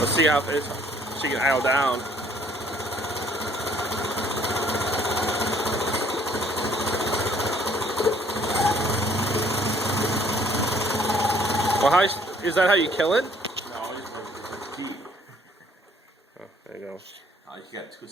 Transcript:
Let's see how she can aisle down. Well, is that how you kill it? No, it's for teeth. Oh, there you go. You got two